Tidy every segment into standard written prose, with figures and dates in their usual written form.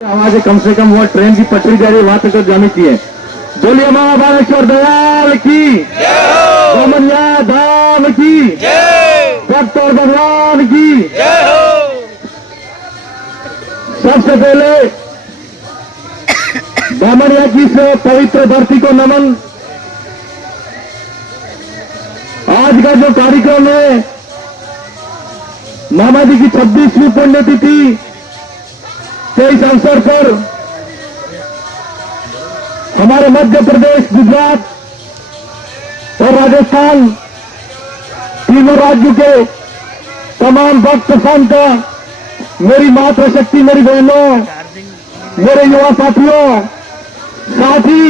आवाज कम से कम वो ट्रेन की पटरी जा रही है वहां तक तो जानी चाहिए। बोलिए माँ बालेश्वर दयाल की, गोमनिया धाम की, भक्त और भगवान की। सबसे पहले बामनिया की से पवित्र धरती को नमन। आज का जो कार्यक्रम है मामा जी की 26वीं पुण्यतिथि के इस अवसर पर हमारे मध्य प्रदेश, गुजरात और राजस्थान तीनों राज्यों के तमाम भक्त संत, मेरी मातृशक्ति, मेरी बहनों, मेरे युवा साथियों, साथ ही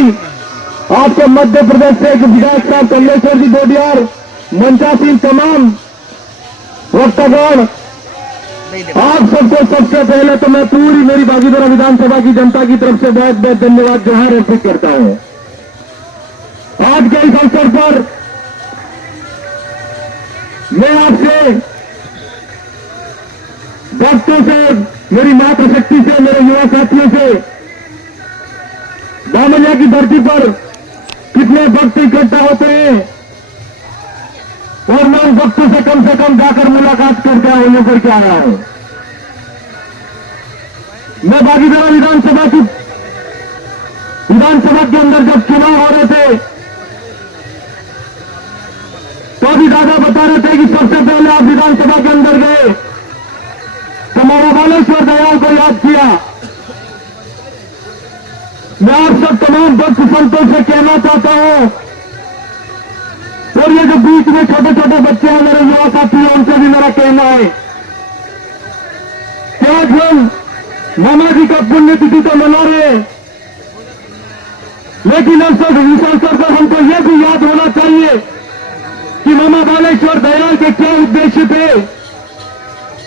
आपके मध्य प्रदेश से विधायक साहब कल्लेश्वर जी डोडियार, मंचासीन तमाम वक्तागण, आप सबको सबसे पहले तो मैं पूरी मेरी बागीपुरा विधानसभा की जनता की तरफ से बहुत बहुत धन्यवाद जोहार अर्पित करता हूं। आज के इस अवसर पर मैं आपसे, भक्तों से, मेरी मातृशक्ति से, मेरे युवा साथियों से बामनिया की धरती पर कितने भक्त इकट्ठा होते हैं और मैं उन भक्तों से कम जाकर मुलाकात करके आया करके आया हूं। मैं बागीपुरा विधानसभा के अंदर जब चुनाव हो रहे थे तो भी दादा बता रहे थे कि सबसे पहले आप विधानसभा के अंदर गए तो मामा बालेश्वर दयाल को याद किया। मैं आप सब तमाम भक्त संतों से कहना चाहता हूं, और ये जो बीच में छोटे छोटे बच्चे हैं, मेरे युवा साथी हैं, उनसे भी मेरा कहना है कि आज हम मामा जी का पुण्यतिथि तो मना रहे हैं, लेकिन इस अवसर पर हमको यह भी याद होना चाहिए कि मामा बालेश्वर दयाल के क्या उद्देश्य थे।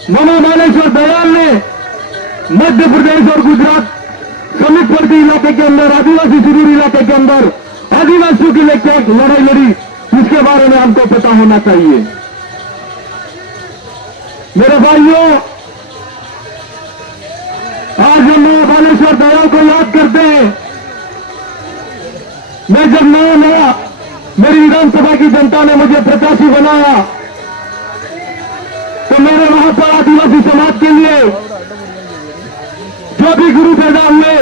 मामा बालेश्वर दयाल ने मध्य प्रदेश और गुजरात समीपवर्ती इलाके के अंदर, आदिवासी सुदूर इलाके के अंदर आदिवासियों के लिए क्या लड़ाई लड़ी, इसके बारे में हमको पता होना चाहिए। मेरे भाइयों, आज हम मामा बालेश्वर दयाल को याद करते हैं। मैं जब नया मेरी विधानसभा की जनता ने मुझे प्रत्याशी बनाया तो मेरे वहां पर आदिवासी समाज के लिए जो भी गुरु पैदा हुए,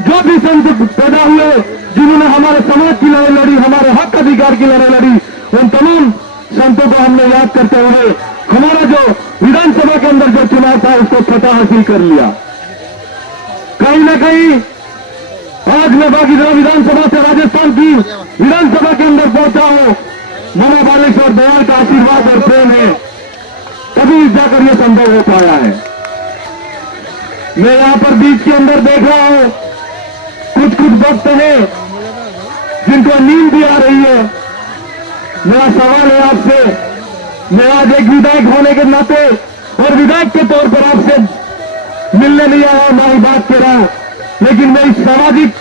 जो भी संत पैदा हुए, जिन्होंने हमारे समाज की लड़ाई लड़ी, हमारे हक अधिकार की लड़ाई लड़ी, उन तमाम संतों को हमने याद करते हुए हमारा जो विधानसभा के अंदर जो चुनाव था उसको फतह हासिल कर लिया। कहीं न कहीं आज मैं बागीपुरा विधानसभा से राजस्थान की विधानसभा के अंदर पहुंचा हूं, मामा बालेश्वर दयाल का आशीर्वाद और प्रेम है, तभी जाकर यह संभव हो पाया है। मैं यहां पर बीच के अंदर देख रहा हूं कुछ भक्त हैं जिनको नींद भी आ रही है। मेरा सवाल है आपसे, मैं आज एक विधायक होने के नाते और विधायक के तौर पर आपसे मिलने नहीं आया, मैं ही बात कर रहा हूं, लेकिन मैं इस सामाजिक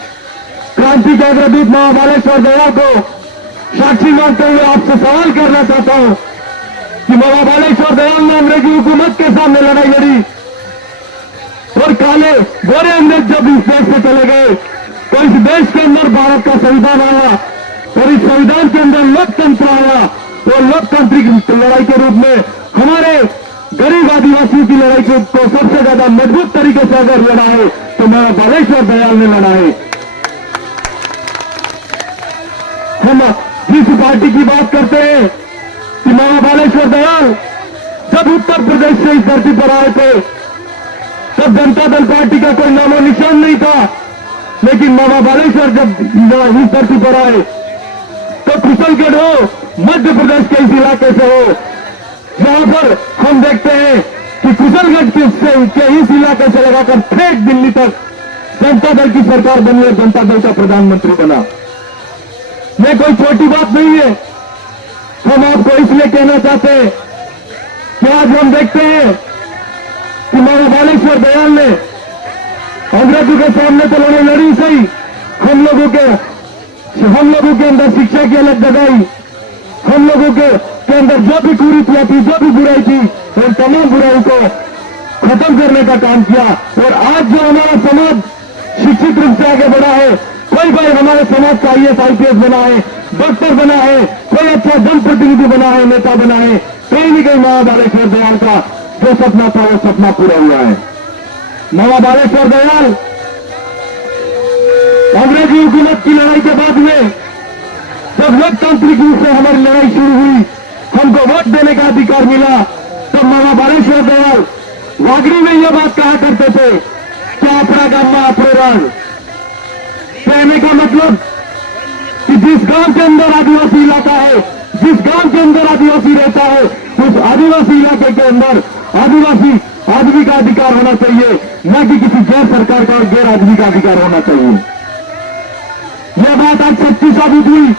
क्रांति के अग्रदूत मामा बालेश्वर दयाल को साक्षी मानते हुए आपसे सवाल करना चाहता हूं कि मामा बालेश्वर दयाल ने अंग्रेजी हुकूमत के सामने लड़ाई लड़ी और काले गोरे अंग्रेज जब इस देश से चले गए तो इस देश के अंदर भारत का संविधान आया और इस संविधान के अंदर लोकतंत्र आया और लोकतांत्रिक लड़ाई के रूप में हमारे गरीब आदिवासियों की लड़ाई को सबसे ज्यादा मजबूत तरीके से अगर लड़ा है तो मामा बालेश्वर दयाल ने लड़ा है। हम जिस पार्टी की बात करते हैं कि मामा बालेश्वर दयाल जब उत्तर प्रदेश से इस धरती पर आए थे तब जनता दल पार्टी का कोई नामो निशान नहीं था, लेकिन मामा बालेश्वर जब इस धरती पर आए तो कुशलगढ़ हो, मध्य प्रदेश के इस इलाके से हो, जहां पर हम देखते हैं कि कुशलगढ़ के इस इलाके से लगाकर ठेठ दिल्ली तक जनता दल की सरकार बनी और जनता दल का प्रधानमंत्री बना। ये कोई छोटी बात नहीं है। हम आपको इसलिए कहना चाहते हैं कि आज हम देखते हैं कि मामा बालेश्वर दयाल ने अंग्रेजों के सामने तो लड़ाई लड़ी सही, हम लोगों के अंदर शिक्षा की अलग जगाई, हम लोगों के अंदर जो भी कुरीतियां थी, जो भी बुराई थी, उन तमाम बुराई को खत्म करने का काम किया। और आज जो हमारा समाज शिक्षित रूप से आगे बढ़ा है, कोई भाई हमारे समाज का IAS IPS बना है, डॉक्टर बना है, कोई अच्छा जनप्रतिनिधि बना है, नेता बना है, कहीं भी कहीं महाबालेश्वर दयाल का जो सपना था वो सपना पूरा हुआ है। महाबालेश्वर दयाल अंग्रेजी हुकूमत की लड़ाई के बाद में जब लोकतांत्रिक रूप से हमारी लड़ाई शुरू हुई, हमको वोट देने का अधिकार मिला, तब महाबालेश्वर दयाल वागड़ी में यह बात कहा करते थे कि अपना गांव में अपने राज। कहने का मतलब कि जिस गांव के अंदर आदिवासी इलाका है, जिस गांव के अंदर आदिवासी रहता है, उस आदिवासी इलाके के अंदर आदिवासी आदमी का अधिकार होना चाहिए, न कि किसी गैर सरकार का और गैर आदमी का अधिकार होना चाहिए। यह बात आज सच्ची साबित हुई।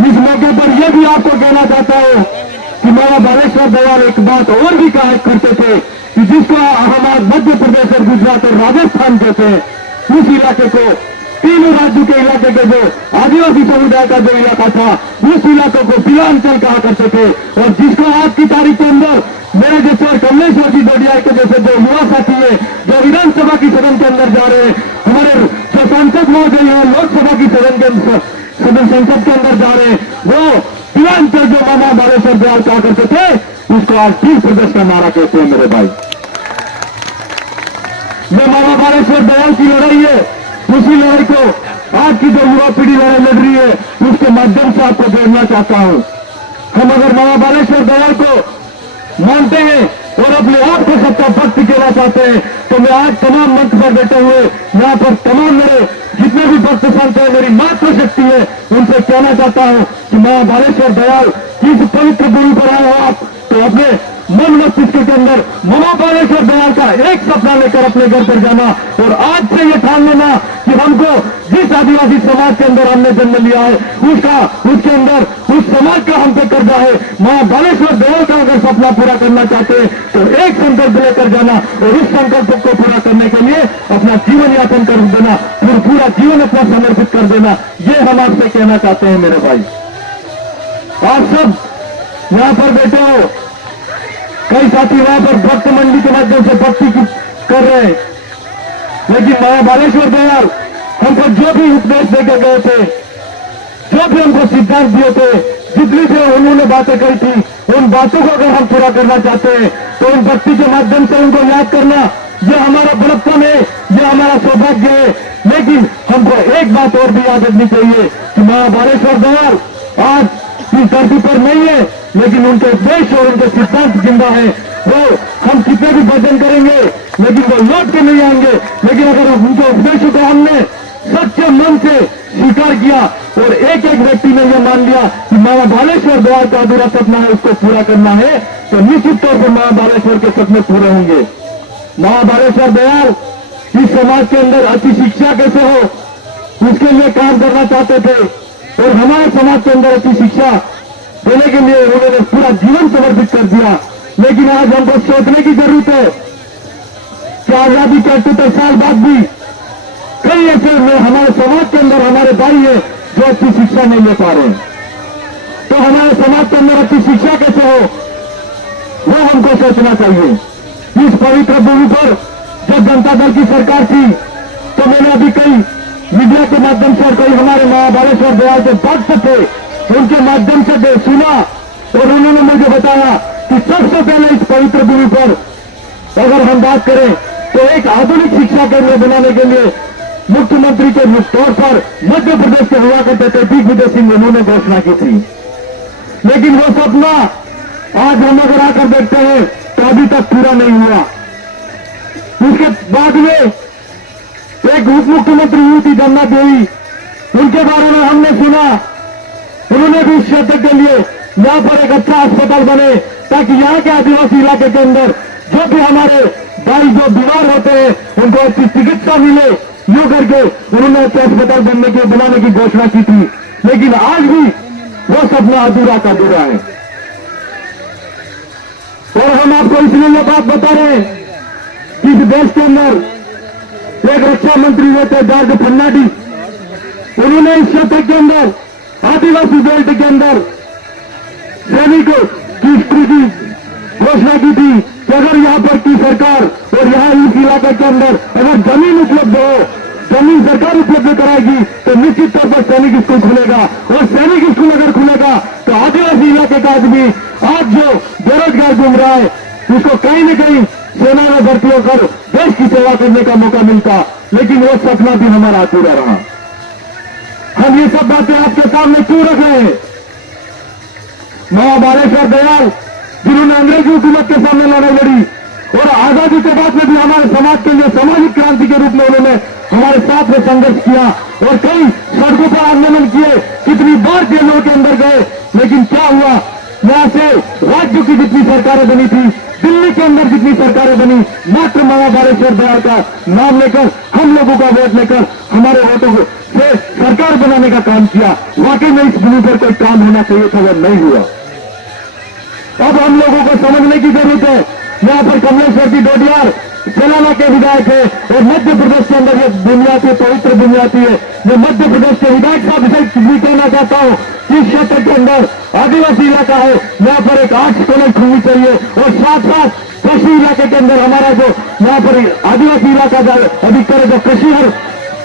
इस मौके पर यह भी आपको कहना चाहता हूं कि महाबालेश्वर दयाल एक बात और भी कहा करते थे कि जिसको हमारे मध्य प्रदेश और गुजरात और राजस्थान कहते हैं, उस इलाके को, तीनों राज्यों के इलाके के जो आदिवासी समुदाय का जो इलाका था, उस इलाके को बिलांचल कहा करते थे। और जिसको आज की तारीख के अंदर मेरे जैसे और कमलेश्वर जी डोडिया के जैसे जो युवा साथी है, जो विधानसभा की सदन के अंदर जा रहे हैं, हमारे जो सांसद महोदय हैं लोकसभा की सदन के संसद के अंदर जा रहे हैं, वो बिलांचल जो महाबालेश्वर दयाल कहा करते थे, उसको आज 30 प्रदेश का नारा कहते हैं। मेरे भाई, ये महाबालेश्वर दयाल की लड़ाई है। उसी लड़ाई को आज की जो युवा पीढ़ी लड़ाई लड़ रही है, उसके माध्यम से आपको जोड़ना चाहता हूं। हम अगर महाबालेश्वर दयाल को मानते हैं और अपने आप को सत्ता भक्त कहना चाहते हैं, तो मैं आज तमाम मंच पर बैठे हुए यहाँ पर तमाम मेरे जितने भी भक्त संत हैं, मेरी मातृशक्ति है, उनसे कहना चाहता हूं कि महाबालेश्वर दयाल इस पवित्र भूमि पर आए हो आप, तो अपने मन मस्तिष्क के अंदर महाबालेश्वर दयाल का एक सपना लेकर अपने घर पर जाना और आज से ये ठान लेना कि हमको जिस आदिवासी समाज के अंदर हमने जन्म लिया है, उसके अंदर उस समाज का हम पे कर्जा है। महाबालेश्वर दयाल का अगर सपना पूरा करना चाहते हैं तो एक संकल्प लेकर जाना और उस संकल्प को पूरा करने के लिए अपना जीवन यापन कर देना, फिर पूरा जीवन अपना समर्पित कर देना। ये हम आपसे कहना चाहते हैं मेरे भाई। आप सब यहाँ पर बैठे हो, कई साथी वहां पर भक्त मंडी के माध्यम से भक्ति कर रहे हैं, लेकिन महाबालेश्वर दयाल हमको जो भी उपदेश देकर गए थे, जो भी हमको सिद्धांत दिए थे, जितनी भी उन्होंने बातें कही थी, उन बातों को अगर हम पूरा करना चाहते हैं तो उन भक्ति के माध्यम से उनको याद करना, यह हमारा बड़प्पन है, यह हमारा सौभाग्य है। लेकिन हमको एक बात और भी याद रखनी चाहिए कि महाबालेश्वर दयाल आज इस धरती पर नहीं है, लेकिन उनके उपदेश और उनके सिद्धांत जिंदा है। वो हम कितने भी भजन करेंगे लेकिन वो लौट के नहीं आएंगे। लेकिन अगर उनके उपदेशों को हमने सच्चे मन से स्वीकार किया और एक एक व्यक्ति ने यह मान लिया कि महाबालेश्वर दयाल का अधूरा सपना है, उसको पूरा करना है, तो निश्चित तौर पर महाबालेश्वर के सपने पूरे होंगे। महाबालेश्वर दयाल इस समाज के अंदर अच्छी शिक्षा कैसे हो, उसके लिए काम करना चाहते थे और हमारे समाज के अंदर अच्छी शिक्षा देने के लिए उन्होंने पूरा जीवन समर्पित कर दिया। लेकिन आज हमको सोचने की जरूरत है कि आजादी के 78 साल बाद भी कई ऐसे में हमारे समाज के अंदर हमारे भाई है जो अच्छी शिक्षा नहीं ले पा रहे हैं। तो हमारे समाज के अंदर अच्छी शिक्षा कैसे हो, वो हमको सोचना चाहिए। इस पवित्र भूमि पर जब जनता दल की सरकार थी तो मैंने अभी कई मीडिया के माध्यम से और कई हमारे महाबालेश्वर दयाल के भक्त थे, उनके माध्यम से सुना और उन्होंने मुझे बताया कि सबसे पहले इस पवित्र भूमि पर अगर हम बात करें तो एक आधुनिक शिक्षा केंद्र बनाने के लिए मुख्यमंत्री के तौर पर मध्य प्रदेश के हुआ करते थे दिग्विजय सिंह, उन्होंने घोषणा की थी। लेकिन वो सपना आज हम अगर आकर देखते हैं तो अभी तक पूरा नहीं हुआ। उसके बाद में एक उप मुख्यमंत्री हुई थी जमुना देवी, उनके बारे में हमने सुना, उन्होंने भी इस क्षेत्र के लिए यहाँ पर एक अच्छा अस्पताल बने ताकि यहाँ के आदिवासी इलाके के अंदर जो भी हमारे भाई जो बीमार होते हैं उनको अच्छी चिकित्सा मिले, यूं करके उन्होंने अच्छे अस्पताल बनाने की घोषणा की थी। लेकिन आज भी वो सपना अधूरा का अधूरा है। और हम आपको इसलिए ये बात बता रहे हैं कि इस देश के अंदर एक रक्षा मंत्री हुए थे जॉर्ज फर्नांडिस, उन्होंने इस क्षेत्र के अंदर आदिवासी बेल्ट के अंदर सैनिकों की स्त्री की घोषणा की थी कि अगर यहाँ पर की सरकार और यहाँ इस इलाके के अंदर अगर जमीन उपलब्ध हो, जमीन सरकार उपलब्ध कराएगी तो निश्चित तौर पर सैनिक स्कूल खुलेगा। और सैनिक स्कूल अगर खुलेगा तो आदिवासी इलाके का आदमी आज जो बेरोजगार घूम रहा है उसको कहीं न कहीं सेना में भर्ती होकर देश की सेवा करने का मौका मिलता। लेकिन वो सपना भी हमारा अधूरा रहा। हम ये सब बातें आपके सामने क्यों रख रहे हैं? महाबालेश्वर दयाल जिन्होंने अंग्रेजी हुकूमत के सामने लड़ाई लड़ी और आजादी के बाद में भी हमारे समाज के लिए सामाजिक क्रांति के रूप में उन्होंने हमारे साथ में संघर्ष किया और कई सड़कों पर आंदोलन किए, कितनी बार जेलों के अंदर गए। लेकिन क्या हुआ? यहां से राज्यों की जितनी सरकारें बनी थी, दिल्ली के अंदर जितनी सरकारें बनी, मात्र महाबालेश्वर दयाल का नाम लेकर, हम लोगों का वोट लेकर हमारे वोटों को से सरकार बनाने का काम किया। वाकई में इस भूमि पर कोई काम होना चाहिए था, वो नहीं हुआ। अब हम लोगों को समझने की जरूरत है। यहाँ पर कमलेश्वर जी डोडियार सेलाना के विधायक है और मध्य प्रदेश के अंदर ये बुनियादी पवित्र बुनियादी है। जो मध्य प्रदेश के विधायक साहब से भी कहना चाहता हूँ कि इस क्षेत्र के अंदर आदिवासी इलाका है, यहाँ पर एक आर्ट्स कॉलेज खुलनी चाहिए और साथ साथ कृषि इलाके के अंदर हमारा जो यहाँ पर आदिवासी इलाका अधिकतर है, जो कृषि और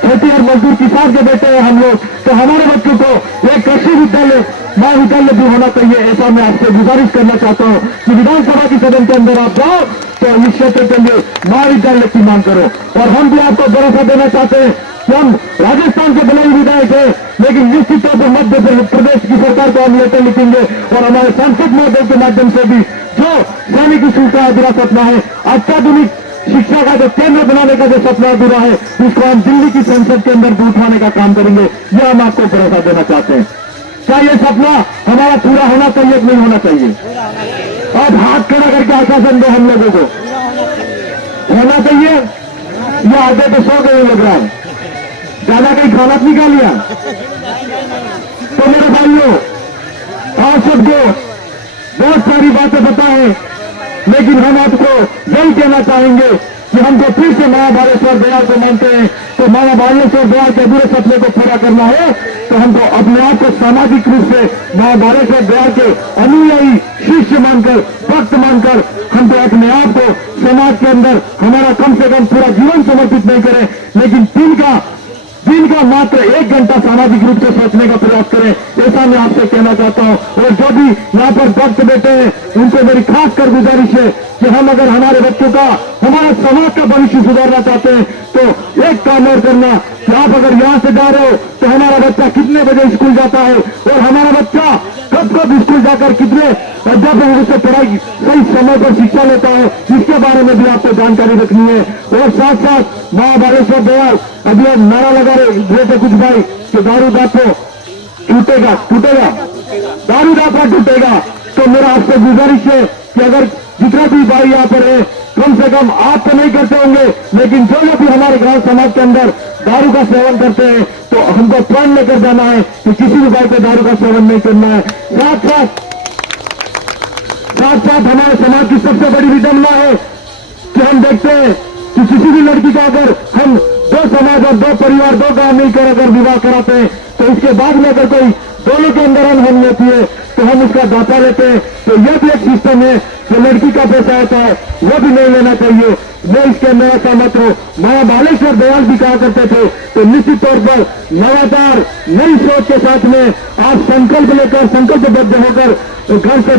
खेती और मजदूर किसान के बेटे हैं हम लोग, तो हमारे बच्चों को एक कृषि विद्यालय महाविद्यालय भी होना चाहिए। ऐसा मैं आपसे गुजारिश करना चाहता हूँ कि विधानसभा की सदन के अंदर आप जाओ तो इस क्षेत्र के लिए महाविद्यालय की मांग करो। और हम भी आपको भरोसा देना चाहते हैं कि हम राजस्थान के बने विधायक हैं, लेकिन निश्चित तौर पर मध्य प्रदेश की सरकार को हम लेटर लिखेंगे और हमारे सांसद महोदय के माध्यम से भी जो सैनिक स्कूल का अधूरा सपना है, अत्याधुनिक शिक्षा का जो केंद्र बनाने का जो सपना अधूरा है, उसको हम दिल्ली की संसद के अंदर उठाने का काम करेंगे। यह हम आपको भरोसा देना चाहते हैं। क्या यह सपना हमारा पूरा होना चाहिए कि नहीं होना चाहिए? अब हाथ खड़ा करके आश्वासन दो हम लोगों को, होना चाहिए। यह आगे तो सो गए लग रहा है, ज्यादा कहीं खाना नहीं खा लिया। तो मेरे भाइयों, आप सबको बहुत सारी बातें पता है, लेकिन हम आपको यही कहना चाहेंगे कि हमको फिर से महाबालेश्वर दयाल को मानते हैं। तो महाबालेश्वर दयाल के अधूरे सपने को पूरा करना है तो हमको अपने आप को सामाजिक रूप से महाबालेश्वर दयाल के अनुयायी, शिष्य मानकर, भक्त मानकर हमको अपने आप को समाज के अंदर हमारा कम से कम पूरा जीवन समर्पित नहीं करें, लेकिन दिन का मात्र 1 घंटा सामाजिक रूप से सोचने का प्रयास करें। ऐसा मैं आपसे कहना चाहता हूं। और जो भी यहाँ पर भक्त बैठे हैं उनको मेरी खास कर गुजारिश है कि हम अगर हमारे बच्चों का, हमारे समाज का भविष्य सुधारना चाहते हैं तो एक काम और करना कि आप अगर यहाँ से जा रहे हो तो हमारा बच्चा कितने बजे स्कूल जाता है और हमारा बच्चा कब स्कूल जाकर कितने जब उससे पढ़ाई सही समय पर शिक्षा लेता है, इसके बारे में भी आपको जानकारी रखनी है। और साथ साथ महाबालेश्वर दयाल अभी अब नारा लगा रहे थे कुछ भाई कि दारू दापो टूटेगा, दारू दापा टूटेगा। तो मेरा आपसे गुजारिश है कि अगर जितना भी भाई यहाँ पर है, कम से कम आप तो नहीं करते होंगे, लेकिन जो भी हमारे गांव समाज के अंदर दारू का सेवन करते हैं तो हमको प्रण लेकर जाना है कि किसी भी भाई को दारू का सेवन नहीं करना है। साथ साथ हमारे समाज की सबसे बड़ी विडंबना है कि हम देखते हैं कि किसी भी लड़की का अगर हम 2 समाज और 2 परिवार 2 गांव मिलकर अगर विवाह कराते हैं तो इसके बाद में अगर कोई दोनों के अंदर अनबन होती है तो हम उसका दाता लेते हैं। तो यह भी एक सिस्टम है जो लड़की का पैसा होता है वो भी नहीं लेना चाहिए। मैं इसके अंदर सहमत हूं। महाबालेश्वर दयाल भी कहा करते थे। तो निश्चित तौर पर नवाचार, नई सोच के साथ में आप संकल्प लेकर, संकल्पबद्ध होकर घर से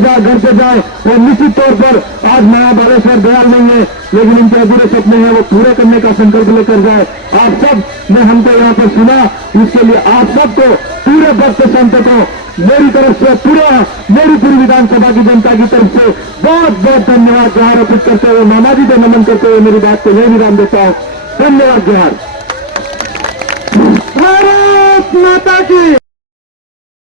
जाए और निश्चित तौर पर आज महाबालेश्वर दयाल नहीं है, लेकिन इनके अधूरे सपने हैं वो पूरे करने का संकल्प लेकर जाए। आप सब ने हमको यहाँ पर सुना, इसके लिए आप सबको पूरे भक्त संतों मेरी तरफ से मेरी पूरी विधानसभा की जनता की तरफ से बहुत बहुत धन्यवाद जोहार अर्पित करते हुए, मामाजी को नमन करते हुए मेरी बात को यही विराम देता हूँ। धन्यवाद, जोहार। भारत माता की।